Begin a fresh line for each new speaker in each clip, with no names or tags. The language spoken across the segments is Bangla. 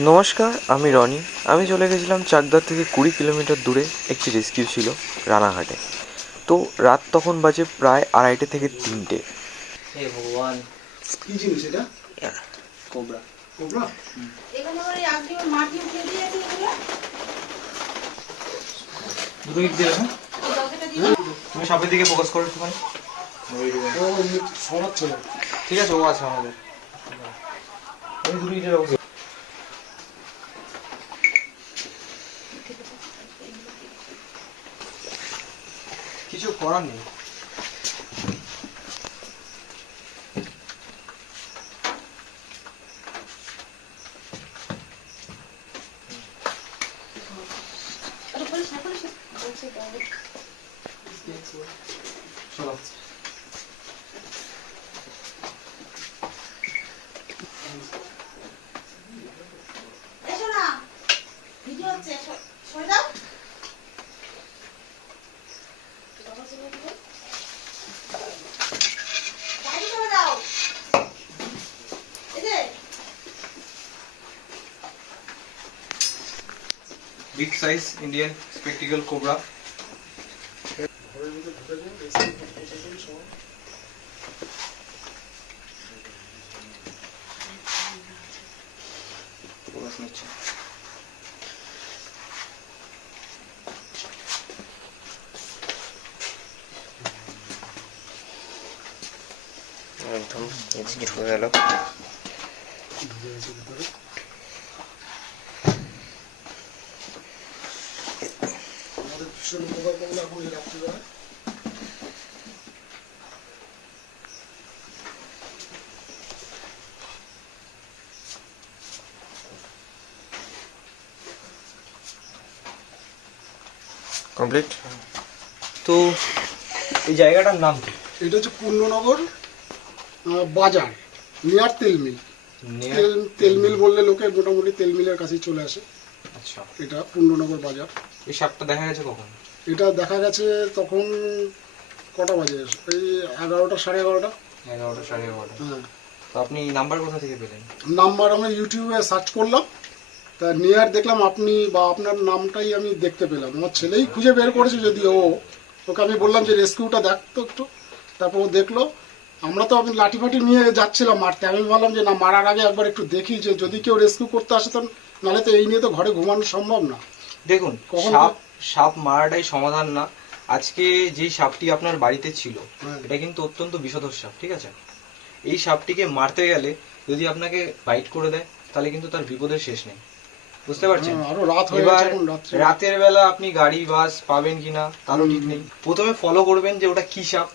নমস্কার আমি রনি আমি চলে গেছিলাম চাকদার থেকে কুড়ি কিলোমিটার দূরে একটি রেস্কিউ ছিল রানাঘাটে তো রাত তখন বাজে প্রায় আড়াইটে থেকে তিনটে
ভগবান
কি জিনিস এটা
কোবরা
কোবরা
এখানে ওই আপনি ওই মাটি উঠিয়ে দিয়েছে এগুলো
দুটো ইট দিয়ে রাখুন
ওই দরজাটা দিয়ে
তুমি সাপের দিকে ফোকাস করো একটুখানি
ও মুখ সরাচ্ছে না।
ঠিক আছে ও আছে আমাদের আমি দুটো ইটের কিছু করার নেই।
বলিস না বলিস না বলছে বাবা।
চলো
এসো না ভিডিও হচ্ছে এসো সরে দাও বাবা চলে গেলো। বাইরে চলে যাও এই যে
big size Indian spectacled cobra
একদম হয়ে গেল। কমপ্লিট
তো এই জায়গাটার নাম কি?
এটা হচ্ছে পূর্ণনগর আহ, বাজার নিয়ার তেলমিল তেল তেলমিল বললে লোকে মোটামুটি তেলমিলের কাছেই চলে আসে।
আচ্ছা
এটা পূর্ণনগর বাজার।
এই সাপটা দেখা গেছে কখন?
এটা দেখা গেছে তখন কটা বাজে? এই এগারোটা সাড়ে এগারোটা।
এগারোটা সাড়ে এগারোটা।
হ্যাঁ।
তো আপনি নাম্বার কোথা থেকে পেলেন?
নাম্বার আমি ইউটিউবে সার্চ করলাম। তা নিয়ার দেখলাম আপনি বা আপনার নামটাই আমি দেখতে পেলাম। আমার ছেলেই খুঁজে বের করেছে যদি ও। ওকে আমি বললাম যে রেস্কিউটা দেখ তো একটু। তারপর ও দেখল। আমরা তো আমি লাঠি ফাটি নিয়ে যাচ্ছিলাম মারতে। আমি বললাম যে না মারার আগে একবার একটু দেখি যে যদি কেউ রেস্কিউ করতে আসে তো নাহলে তো এই নিয়ে তো ঘরে ঘুমানো সম্ভব না।
দেখুন সাপ সাপ মারাটাই সমাধান না। আজকে যেই সাপটি আপনার বাড়িতে ছিল
হ্যাঁ।
এটা কিন্তু অত্যন্ত বিষধর সাপ ঠিক আছে? এই সাপটিকে মারতে গেলে যদি আপনাকে বাইট করে দেয় তাহলে কিন্তু তার বিপদের শেষ নেই। বুঝতে পারছেন?
হ্যাঁ,
এবার
এখন রাত্রে।
বেলা আপনি গাড়ি বাস পাবেন কিনা তারও ঠিক নেই। প্রথমে ফলো করবেন যে ওটা কি সাপ।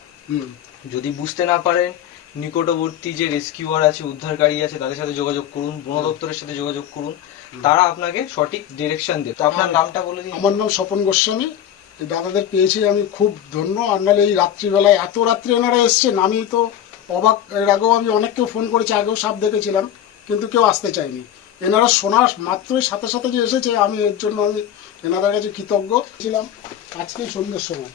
যদি বুঝতে না পারেন নিকটবর্তী যে রেস্কিউয়ার আছে উদ্ধারকারী আছে তাদের সাথে যোগাযোগ করুন বন দপ্তরের সাথে যোগাযোগ করুন। তারা আপনাকে সঠিক ডিরেকশন দেবে। তো আপনার নামটা বলে দিন।
আমার নাম স্বপন গোস্বামী। দাদাদের পেয়েছি আমি খুব ধন্য। আর নাহলে এই রাত্রিবেলায় এত রাত্রি এনারা এসছেন আমি তো অবাক। এর আগেও আমি অনেককেও ফোন করেছি আগেও সাপ দেখেছিলাম কিন্তু কেউ আসতে চায়নি। এনারা শোনার মাত্রই সাথে সাথে যে এসেছে আমি এর জন্য আমি এনাদের কাছে কৃতজ্ঞ। ছিলাম আজকেই সন্ধ্যের সময়।